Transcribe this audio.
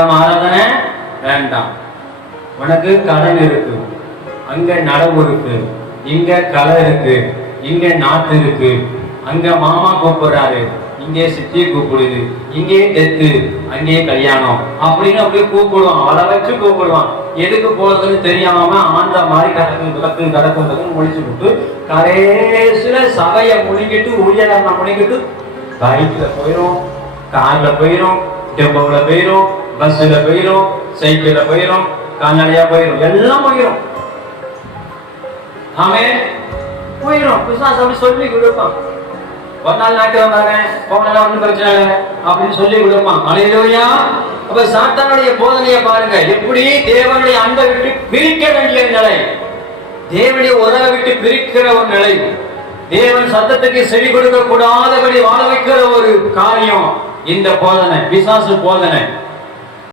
ஆராதனை வேண்டாம். உனக்கு கடன் இருக்கு, அங்க நடவு இருக்கு, இங்க களை இருக்கு, இங்க நாத்து இருக்கு, அங்க மாமா கூப்பிடுறாரு, இங்கே சித்தி கூப்பிடுது, இங்கே டெத்து, அங்கே கல்யாணம் அப்படின்னு அப்படியே கூப்பிடுவான். அவளை வச்சு கூப்பிடுவான். எதுக்கு போறதுன்னு தெரியாம ஆந்த மாதிரி கடக்கு முடிச்சு விட்டு கடைசியில சபையை முடிக்கிட்டு ஊழியரை முடிக்கிட்டு பைக்ல போயிரும், கார்ல போயிரும், டெம்போல போயிரும், பஸ்ல போயிரும், சைக்கிள்ல போயிரும், கால்நடையா போயிரும், எல்லாம் போயிரும். ஆமே போயிரும். பிசாசு அப்படி சொல்லி கொடுப்பான். ஒரு நாள் நாட்டுவாங்க போனெல்லாம் ஒன்றும் பிரச்சனை இல்லை அப்படின்னு சொல்லி கொடுப்பான். அல்லேலூயா. அப்ப சாத்தானுடைய போதனையை பாருங்க, எப்படி தேவனுடைய அன்பை விட்டு பிரிக்க வேண்டிய நிலை, தேவனுடைய உறவை விட்டு பிரிக்கிற ஒரு நிலை, தேவன் சத்தத்துக்கு செவி கொடுக்க கூடாதபடி வாழ வைக்கிற ஒரு காரியம் இந்த போதனை, பிசாசு போதனை.